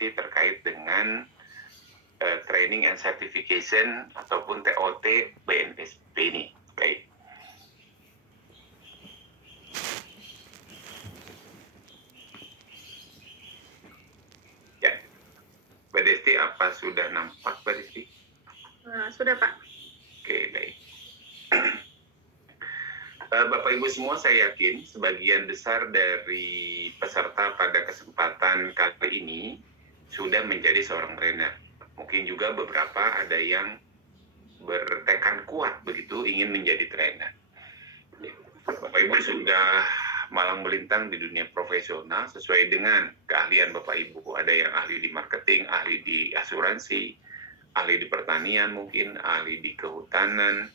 informasi terkait dengan Training and Certification ataupun TOT BNSP ini. Baik. Ya, Mbak Desti, apa sudah nampak Mbak Desti? Sudah Pak. Oke, baik. Bapak Ibu semua, saya yakin sebagian besar dari peserta pada kesempatan kali ini sudah menjadi seorang trainer. Mungkin juga beberapa ada yang bertekad kuat begitu ingin menjadi trainer. Bapak Ibu sudah malang melintang di dunia profesional sesuai dengan keahlian Bapak Ibu. Ada yang ahli di marketing, ahli di asuransi, ahli di pertanian mungkin, ahli di kehutanan,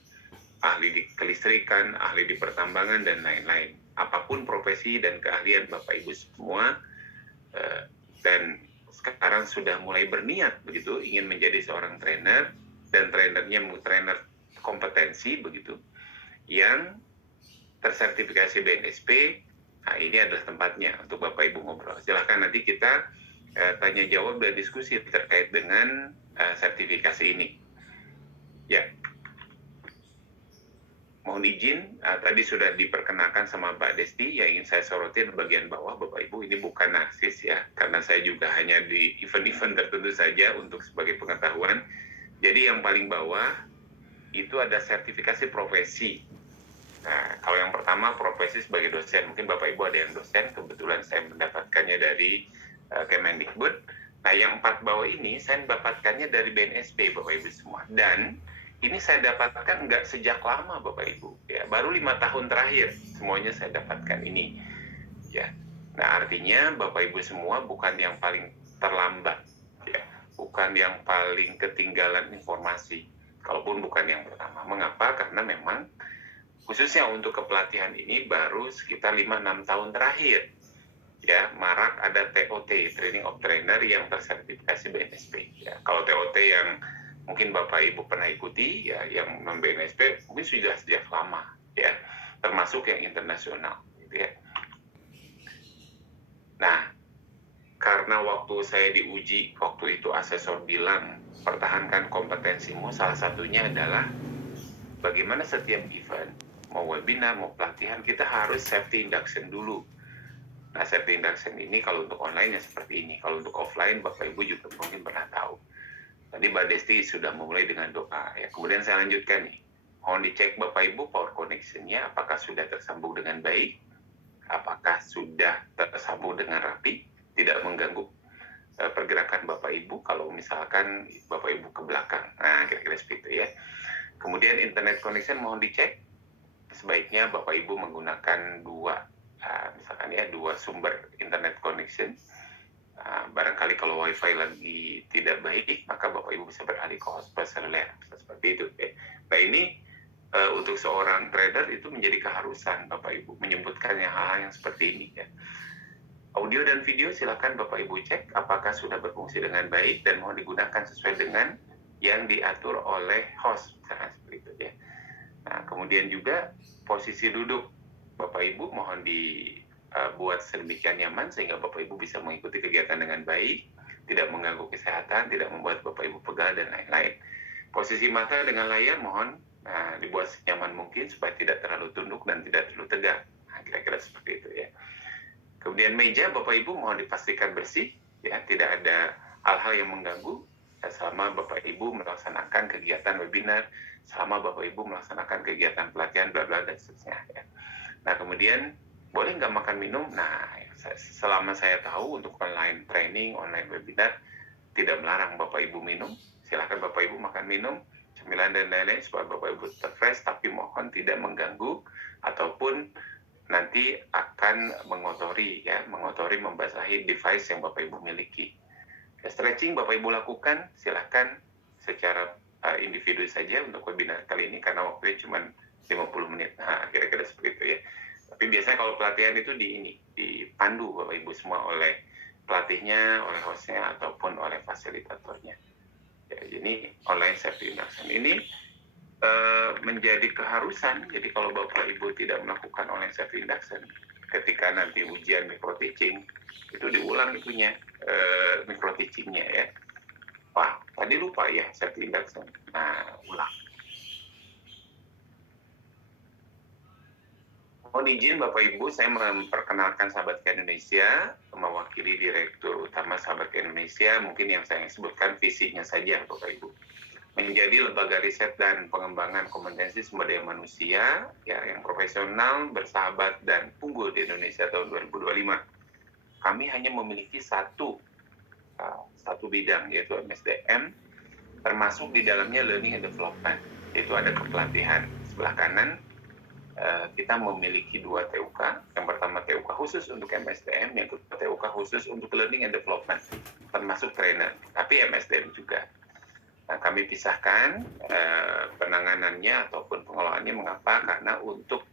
ahli di kelistrikan, ahli di pertambangan, dan lain-lain. Apapun profesi dan keahlian Bapak Ibu semua, dan sekarang sudah mulai berniat begitu ingin menjadi seorang trainer, dan trainernya trainer kompetensi begitu yang tersertifikasi BNSP. Nah, ini adalah tempatnya untuk Bapak Ibu ngobrol. Silahkan nanti kita tanya jawab dan diskusi terkait dengan sertifikasi ini. Ya, mohon izin, tadi sudah diperkenalkan sama Mbak Desti. Yang ingin saya soroti di bagian bawah, Bapak Ibu, ini bukan narsis ya, karena saya juga hanya di event-event tertentu saja untuk sebagai pengetahuan. Jadi yang paling bawah itu ada sertifikasi profesi. Nah, kalau yang pertama profesi sebagai dosen, mungkin Bapak Ibu ada yang dosen, kebetulan saya mendapatkannya dari Kemendikbud. Nah, yang 4 bawah ini saya mendapatkannya dari BNSP, Bapak Ibu semua. Dan ini saya dapatkan nggak sejak lama, Bapak Ibu. Ya, baru 5 tahun terakhir semuanya saya dapatkan ini. Ya, nah artinya Bapak Ibu semua bukan yang paling terlambat, ya, bukan yang paling ketinggalan informasi. Kalaupun bukan yang pertama. Mengapa? Karena memang khususnya untuk kepelatihan ini baru sekitar 5-6 tahun terakhir ya marak ada TOT, Training of Trainer, yang tersertifikasi BNSP. Ya, kalau TOT yang mungkin Bapak Ibu pernah ikuti ya, yang non BNSP mungkin sudah sejak lama ya, termasuk yang internasional gitu ya. Nah, karena waktu saya diuji, waktu itu asesor bilang pertahankan kompetensimu, salah satunya adalah bagaimana setiap event, mau webinar, mau pelatihan, kita harus safety induction dulu. Nah, safety induction ini kalau untuk online ya seperti ini. Kalau untuk offline, Bapak Ibu juga mungkin pernah tahu. Tadi Mbak Desti sudah memulai dengan doa. Ya, kemudian saya lanjutkan nih. Mohon dicek Bapak Ibu power connection-nya, apakah sudah tersambung dengan baik, apakah sudah tersambung dengan rapi, tidak mengganggu pergerakan Bapak Ibu kalau misalkan Bapak Ibu ke belakang. Nah, kira-kira seperti itu ya. Kemudian internet connection mohon dicek. Sebaiknya Bapak Ibu menggunakan misalkan ya dua sumber internet connection. Barangkali kalau wifi lagi tidak baik, maka Bapak Ibu bisa beralih ke hotspot seluler, seperti itu. Nah, ini untuk seorang trader itu menjadi keharusan Bapak Ibu menyebutkan hal-hal yang seperti ini ya. Audio dan video silakan Bapak Ibu cek apakah sudah berfungsi dengan baik dan mohon digunakan sesuai dengan yang diatur oleh host, misalkan seperti itu ya. Nah, kemudian juga posisi duduk Bapak Ibu mohon dibuat sedemikian nyaman sehingga Bapak Ibu bisa mengikuti kegiatan dengan baik, tidak mengganggu kesehatan, tidak membuat Bapak Ibu pegal dan lain-lain. Posisi mata dengan layar mohon dibuat senyaman mungkin supaya tidak terlalu tunduk dan tidak terlalu tegak. Nah, kira-kira seperti itu ya. Kemudian meja Bapak Ibu mohon dipastikan bersih, ya, tidak ada hal-hal yang mengganggu selama Bapak Ibu melaksanakan kegiatan webinar, selama Bapak Ibu melaksanakan kegiatan pelatihan, bla bla dan seterusnya. Ya. Nah, kemudian boleh nggak makan minum? Nah, selama saya tahu untuk online training, online webinar tidak melarang Bapak Ibu minum. Silakan Bapak Ibu makan minum, cemilan dan lain-lain supaya Bapak Ibu tetap fresh, tapi mohon tidak mengganggu ataupun nanti akan mengotori membasahi device yang Bapak Ibu miliki. Stretching Bapak Ibu lakukan, silakan secara individu saja untuk webinar kali ini karena waktunya cuma 50 menit. Nah, kira-kira seperti itu ya. Tapi biasanya kalau pelatihan itu dipandu Bapak Ibu semua oleh pelatihnya, oleh hostnya ataupun oleh fasilitatornya. Ya, jadi online safety induction ini menjadi keharusan. Jadi kalau Bapak Ibu tidak melakukan online safety induction, ketika nanti ujian micro teaching itu diulang itunya micro teachingnya ya. Wah, tadi lupa ya safety induction. Nah, ulang. Mohon izin Bapak Ibu, saya memperkenalkan Sahabat Ke Indonesia, mewakili Direktur Utama Sahabat Ke Indonesia, mungkin yang saya sebutkan visinya saja Bapak Ibu. Menjadi lembaga riset dan pengembangan kompetensi sumber daya manusia ya, yang profesional, bersahabat, dan unggul di Indonesia tahun 2025. Kami hanya memiliki satu bidang, yaitu MSDM, termasuk di dalamnya learning and development, yaitu ada kepelatihan. Sebelah kanan kita memiliki 2 TUK. Yang pertama TUK khusus untuk MSDM, yang kedua TUK khusus untuk learning and development, termasuk trainer, tapi MSDM juga. Nah, kami pisahkan penanganannya ataupun pengelolaannya. Mengapa? Karena untuk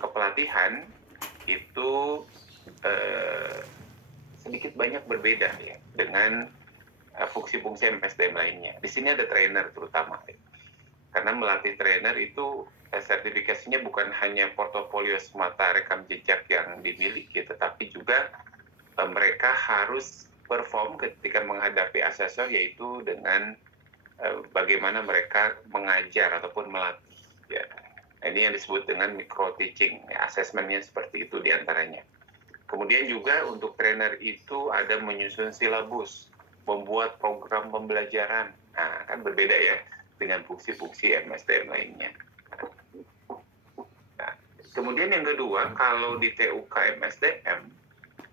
kepelatihan itu sedikit banyak berbeda ya dengan fungsi-fungsi MSDM lainnya. Di sini ada trainer terutama ya. Karena melatih trainer itu sertifikasinya bukan hanya portofolio semata rekam jejak yang dimiliki, tetapi juga mereka harus perform ketika menghadapi asesor, yaitu dengan bagaimana mereka mengajar ataupun melatih ya. Ini yang disebut dengan micro teaching ya, asesmennya seperti itu diantaranya. Kemudian juga untuk trainer itu ada menyusun silabus, membuat program pembelajaran. Nah, kan berbeda ya dengan fungsi-fungsi MSDM lainnya. Nah, kemudian yang kedua, kalau di TUK MSDM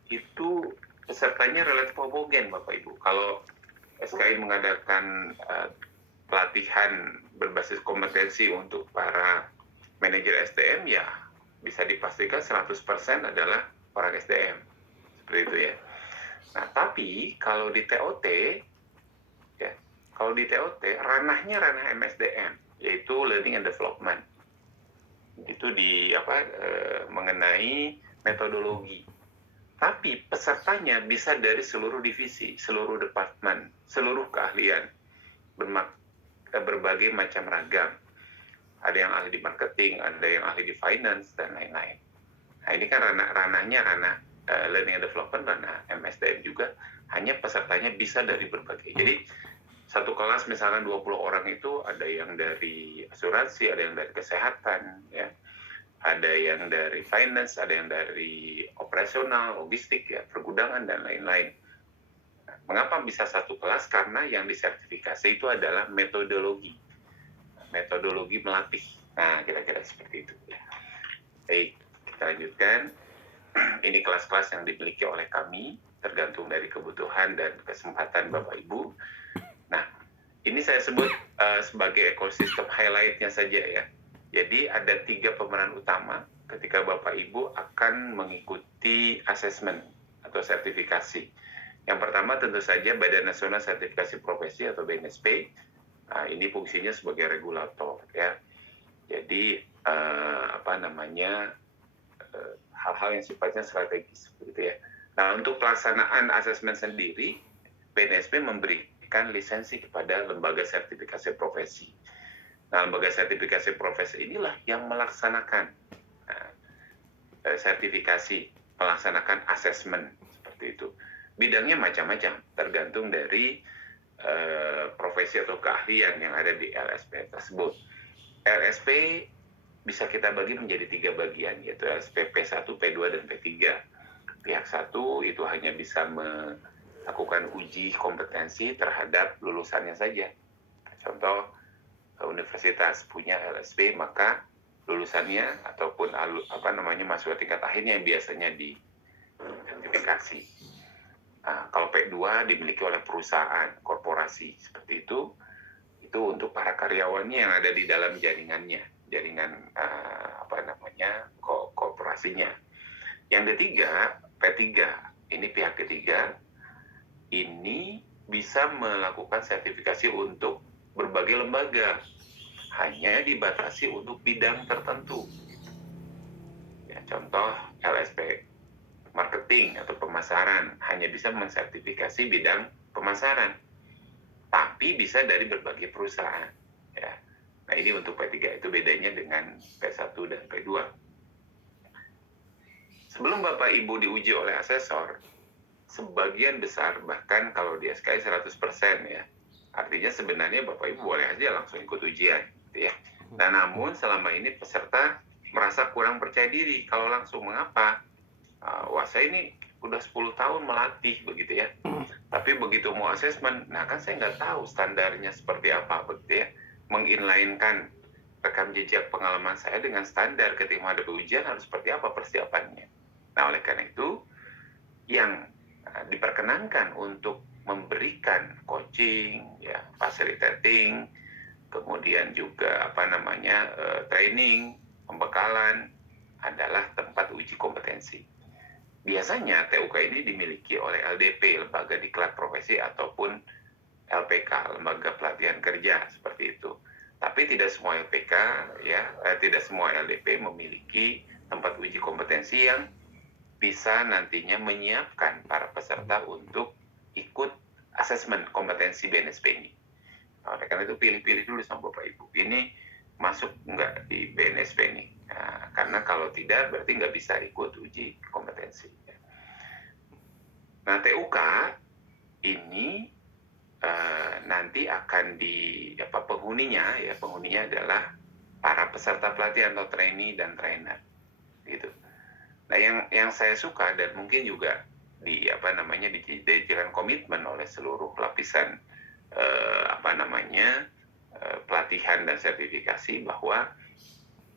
itu pesertanya relatif homogen Bapak Ibu. Kalau SKI mengadakan pelatihan berbasis kompetensi untuk para manajer SDM, ya bisa dipastikan 100% adalah orang SDM. Seperti itu ya. Nah, tapi kalau di TOT, ya, kalau di TOT ranahnya ranah MSDM, yaitu learning and development. Itu mengenai metodologi. Tapi pesertanya bisa dari seluruh divisi, seluruh departemen, seluruh keahlian, berbagai macam ragam. Ada yang ahli di marketing, ada yang ahli di finance, dan lain-lain. Nah, ini kan ranahnya ranah learning and development, ranah MSDM juga, hanya pesertanya bisa dari berbagai. Jadi, satu kelas misalkan 20 orang itu ada yang dari asuransi, ada yang dari kesehatan, ya, ada yang dari finance, ada yang dari operasional, logistik, ya, pergudangan, dan lain-lain. Mengapa bisa satu kelas? Karena yang disertifikasi itu adalah metodologi melatih. Nah, kira-kira seperti itu. Baik, kita lanjutkan. Ini kelas-kelas yang dimiliki oleh kami, tergantung dari kebutuhan dan kesempatan Bapak Ibu. Nah, ini saya sebut sebagai ekosistem highlight-nya saja ya. Jadi ada 3 pemeran utama ketika Bapak Ibu akan mengikuti asesmen atau sertifikasi. Yang pertama tentu saja Badan Nasional Sertifikasi Profesi atau BNSP. Nah, ini fungsinya sebagai regulator ya. Jadi hal-hal yang sifatnya strategis begitu ya. Nah, untuk pelaksanaan asesmen sendiri, BNSP memberikan lisensi kepada lembaga sertifikasi profesi. Nah, lembaga sertifikasi profesi inilah yang melaksanakan sertifikasi, melaksanakan asesmen seperti itu. Bidangnya macam-macam, tergantung dari profesi atau keahlian yang ada di LSP tersebut. LSP bisa kita bagi menjadi 3 bagian, yaitu LSP P1, P2, dan P3. Pihak 1 itu hanya bisa melakukan uji kompetensi terhadap lulusannya saja. Contoh, universitas punya LSP, maka lulusannya ataupun mahasiswa tingkat akhirnya yang biasanya disertifikasi. Nah, kalau P2 dimiliki oleh perusahaan, korporasi seperti itu untuk para karyawannya yang ada di dalam jaringan korporasinya. Yang ketiga, P3, ini pihak ketiga, ini bisa melakukan sertifikasi untuk berbagai lembaga, hanya dibatasi untuk bidang tertentu. Ya, contoh LSP marketing atau pemasaran hanya bisa mensertifikasi bidang pemasaran, tapi bisa dari berbagai perusahaan. Ya. Nah, ini untuk P3 itu bedanya dengan P1 dan P2. sebelum Bapak Ibu diuji oleh asesor, sebagian besar bahkan kalau di SKI 100% ya, artinya sebenarnya Bapak Ibu boleh aja langsung ikut ujian gitu ya. Nah namun selama ini peserta merasa kurang percaya diri kalau langsung. Mengapa? Wah saya ini udah 10 tahun melatih begitu ya, tapi begitu mau asesmen, nah kan saya nggak tahu standarnya seperti apa begitu ya, menginlainkan rekam jejak pengalaman saya dengan standar ketika menghadapi ujian harus seperti apa persiapannya. Nah oleh karena itu yang diperkenankan untuk memberikan coaching, ya, facilitating, kemudian juga training, pembekalan adalah tempat uji kompetensi. Biasanya TUK ini dimiliki oleh LDP, Lembaga Diklat Profesi, ataupun LPK, Lembaga Pelatihan Kerja, seperti itu. Tapi tidak semua LPK, tidak semua LDP memiliki tempat uji kompetensi yang bisa nantinya menyiapkan para peserta untuk ikut asesmen kompetensi BNSP ini. Oleh karena itu pilih-pilih dulu sama Bapak Ibu, ini masuk nggak di BNSP ini. Nah, karena kalau tidak berarti nggak bisa ikut uji kompetensi. Nah TUK ini nanti akan penghuninya adalah para peserta pelatihan atau trainee dan trainer gitu. Nah yang saya suka dan mungkin juga dijadikan komitmen oleh seluruh lapisan pelatihan dan sertifikasi bahwa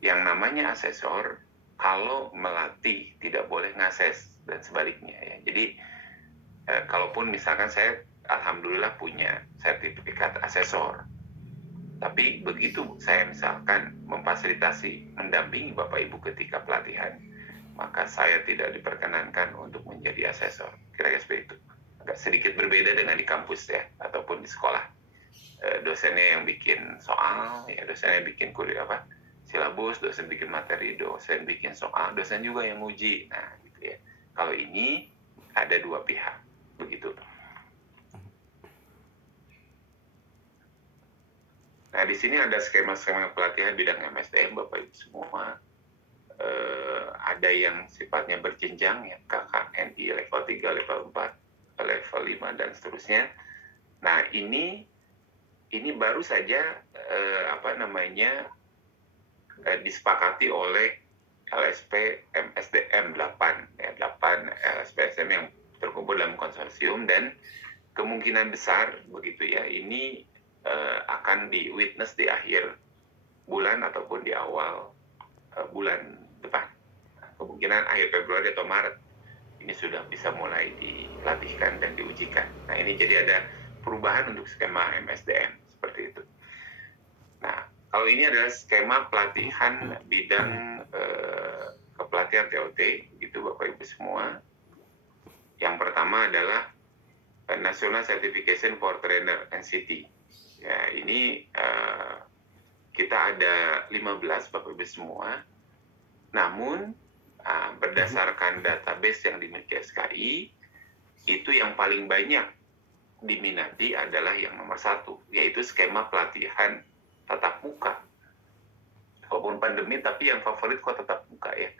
yang namanya asesor kalau melatih tidak boleh ngases dan sebaliknya ya. Jadi kalaupun misalkan saya alhamdulillah punya sertifikat asesor, tapi begitu saya misalkan memfasilitasi, mendampingi Bapak Ibu ketika pelatihan, maka saya tidak diperkenankan untuk menjadi asesor. Kira-kira seperti itu. Agak sedikit berbeda dengan di kampus ya, ataupun di sekolah. Dosennya yang bikin soal, ya dosennya bikin silabus, dosen bikin materi, dosen bikin soal, dosen juga yang uji. Nah, gitu ya. Kalau ini ada dua pihak, begitu. Nah, di sini ada skema-skema pelatihan bidang MSDM, Bapak Ibu semua. Ada yang sifatnya berjenjang ya, KKNI level 3, level 4, level 5 dan seterusnya. Nah, ini baru saja disepakati oleh LSP MSDM 8 ya, 8 LSPSM yang terkumpul dalam konsorsium, dan kemungkinan besar begitu ya, ini akan di-witness di akhir bulan ataupun di awal bulan depan. Kemungkinan akhir Februari atau Maret ini sudah bisa mulai dilatihkan dan diujikan. Nah ini jadi ada perubahan untuk skema MSDM seperti itu. Nah kalau ini adalah skema pelatihan bidang kepelatihan TOT itu Bapak Ibu semua. Yang pertama adalah National Certification for Trainer NCT. Ya, ini kita ada 15 Bapak Ibu semua. Namun berdasarkan database yang dimiliki SKI, itu yang paling banyak diminati adalah yang nomor 1, yaitu skema pelatihan tatap muka. Walaupun pandemi, tapi yang favorit kok tatap muka ya.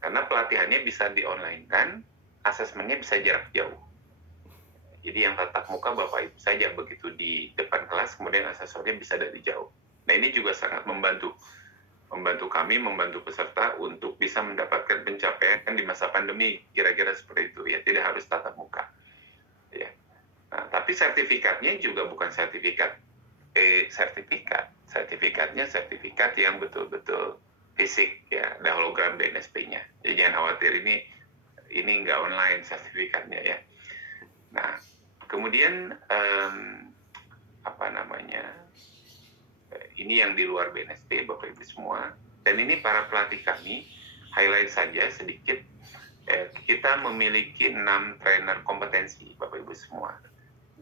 Karena pelatihannya bisa di-online-kan, asesmennya bisa jarak jauh. Jadi yang tatap muka Bapak Ibu saja begitu di depan kelas, kemudian asesornya bisa dari jauh. Nah ini juga sangat membantu kami, membantu peserta untuk bisa mendapatkan pencapaian di masa pandemi, kira-kira seperti itu ya, tidak harus tatap muka. Ya. Nah, tapi sertifikatnya juga bukan sertifikatnya sertifikat yang betul-betul fisik ya, ada hologram BNSP-nya. Jadi jangan khawatir, ini nggak online sertifikatnya ya. Nah, kemudian ini yang di luar BNSP Bapak Ibu semua, dan ini para pelatih kami, highlight saja sedikit, kita memiliki 6 trainer kompetensi Bapak Ibu semua,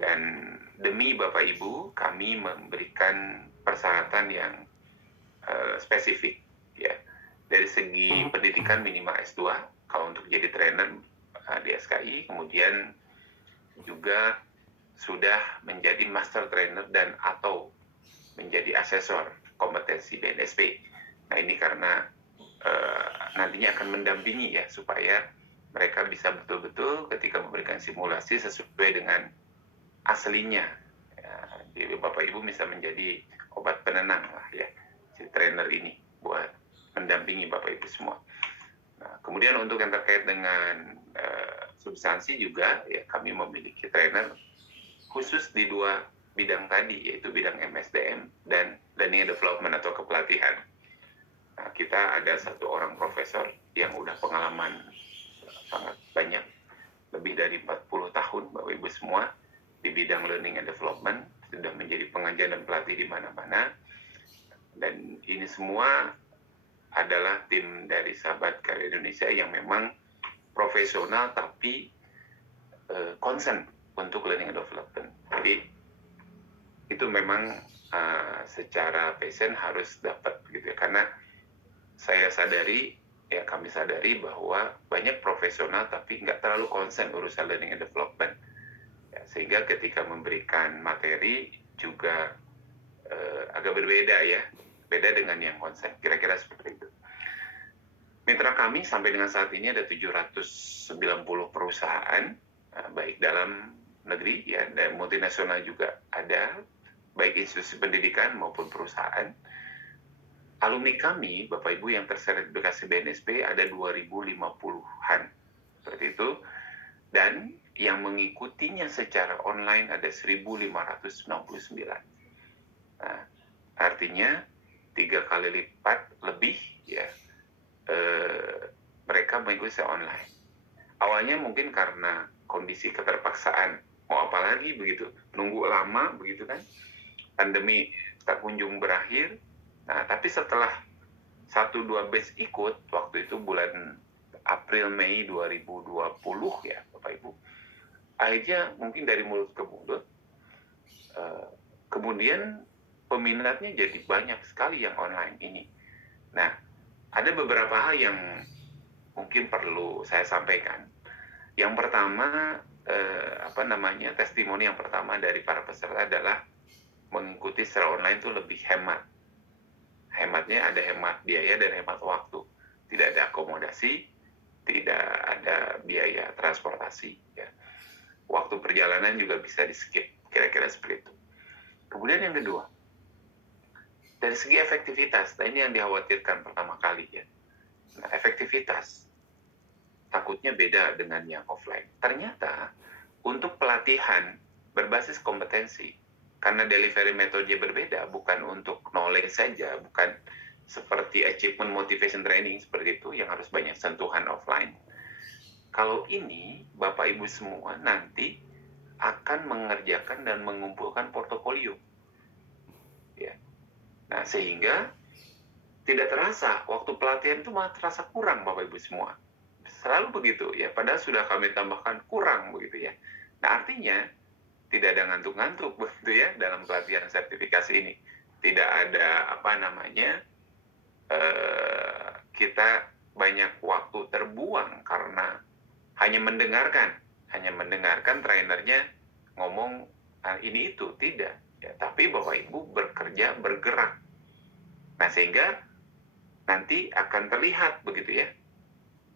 dan demi Bapak Ibu kami memberikan persyaratan yang spesifik ya, dari segi pendidikan minimal S2 kalau untuk jadi trainer di SKI, kemudian juga sudah menjadi master trainer dan atau menjadi asesor kompetensi BNSP. Nah ini karena nantinya akan mendampingi ya, supaya mereka bisa betul-betul ketika memberikan simulasi sesuai dengan aslinya. Ya, jadi Bapak Ibu bisa menjadi obat penenang lah ya, si trainer ini buat mendampingi Bapak Ibu semua. Nah, kemudian untuk yang terkait dengan substansi juga ya, kami memiliki trainer khusus di dua bidang tadi, yaitu bidang MSDM dan Learning and Development atau kepelatihan. Nah, kita ada satu orang profesor yang udah pengalaman sangat banyak, lebih dari 40 tahun Bapak Ibu semua di bidang Learning and Development, sudah menjadi pengajar dan pelatih di mana-mana. Dan ini semua adalah tim dari Sahabat Karya Indonesia yang memang profesional tapi concern untuk Learning and Development. Jadi itu memang secara passion harus dapat gitu ya, karena saya sadari ya, kami sadari bahwa banyak profesional tapi nggak terlalu concern urusan Learning and Development ya, sehingga ketika memberikan materi juga agak berbeda ya, beda dengan yang concern, kira-kira seperti itu. Mitra kami sampai dengan saat ini ada 790 perusahaan, baik dalam negeri ya, dan multinasional juga ada, baik institusi pendidikan maupun perusahaan. Alumni kami, Bapak Ibu, yang tersertifikasi BNSP ada 2050-an, seperti itu. Dan yang mengikutinya secara online ada 1569. Nah, artinya 3 kali lipat lebih ya, mereka mengikuti secara online. Awalnya mungkin karena kondisi keterpaksaan, mau apa lagi begitu, nunggu lama begitu kan, pandemi tak kunjung berakhir. Nah, tapi setelah 1-2 batch ikut, waktu itu bulan April-Mei 2020 ya Bapak Ibu, akhirnya mungkin dari mulut ke mulut, kemudian peminatnya jadi banyak sekali yang online ini. Nah, ada beberapa hal yang mungkin perlu saya sampaikan. Yang pertama, testimoni yang pertama dari para peserta adalah mengikuti secara online itu lebih hemat. Hematnya ada hemat biaya dan hemat waktu. Tidak ada akomodasi, tidak ada biaya transportasi. Ya. Waktu perjalanan juga bisa di-skip, kira-kira seperti itu. Kemudian yang kedua, dari segi efektivitas, nah ini yang dikhawatirkan pertama kali ya. Nah, efektivitas takutnya beda dengan yang offline. Ternyata untuk pelatihan berbasis kompetensi, karena delivery metode berbeda, bukan untuk knowledge saja, bukan seperti achievement motivation training seperti itu yang harus banyak sentuhan offline. Kalau ini Bapak Ibu semua nanti akan mengerjakan dan mengumpulkan portofolio. Ya. Nah, sehingga tidak terasa waktu pelatihan itu malah terasa kurang Bapak Ibu semua. Selalu begitu ya, padahal sudah kami tambahkan kurang begitu ya. Nah, artinya tidak ada ngantuk-ngantuk begitu ya dalam pelatihan sertifikasi ini. Tidak ada kita banyak waktu terbuang karena hanya mendengarkan trainernya ngomong ini itu, tidak ya, tapi Bapak Ibu bekerja, bergerak. Nah, sehingga nanti akan terlihat begitu ya,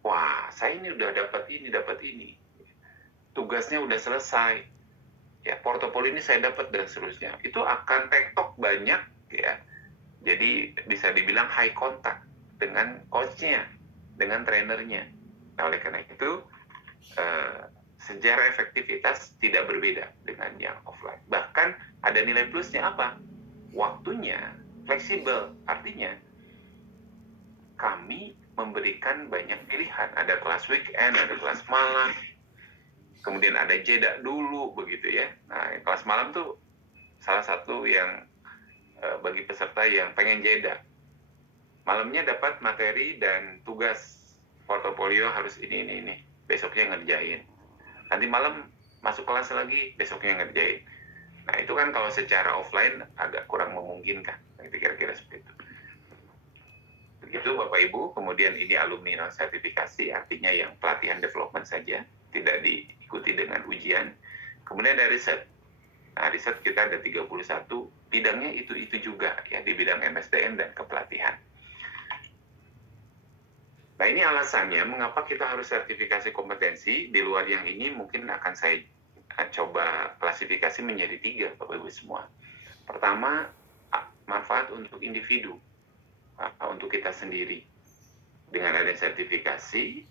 wah saya ini udah dapat ini, tugasnya udah selesai ya, portofolio ini saya dapat dan seterusnya. Itu akan tektok banyak ya, jadi bisa dibilang high contact dengan coachnya, dengan trainernya. Nah, oleh karena itu secara efektivitas tidak berbeda dengan yang offline. Bahkan ada nilai plusnya apa? Waktunya fleksibel, artinya kami memberikan banyak pilihan. Ada kelas weekend, ada kelas malam, kemudian ada jeda dulu begitu ya. Nah, kelas malam tuh salah satu yang bagi peserta yang pengen jeda. Malamnya dapat materi dan tugas portofolio harus ini. Besoknya ngerjain. Nanti malam masuk kelas lagi, besoknya ngerjain. Nah, itu kan kalau secara offline agak kurang memungkinkan. Itu kira-kira seperti itu. Begitu Bapak Ibu, kemudian ini alumni non-sertifikasi, artinya yang pelatihan development saja, tidak diikuti dengan ujian. Kemudian ada riset. Nah, riset kita ada 31, bidangnya itu juga ya, di bidang MSDM dan kepelatihan. Nah, ini alasannya mengapa kita harus sertifikasi kompetensi. Di luar yang ini mungkin akan saya coba klasifikasi menjadi 3, Bapak Ibu semua. Pertama, manfaat untuk individu, untuk kita sendiri. Dengan ada sertifikasi,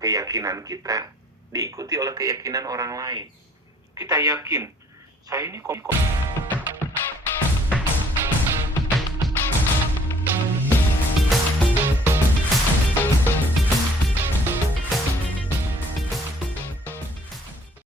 keyakinan kita diikuti oleh keyakinan orang lain. Kita yakin, saya ini kok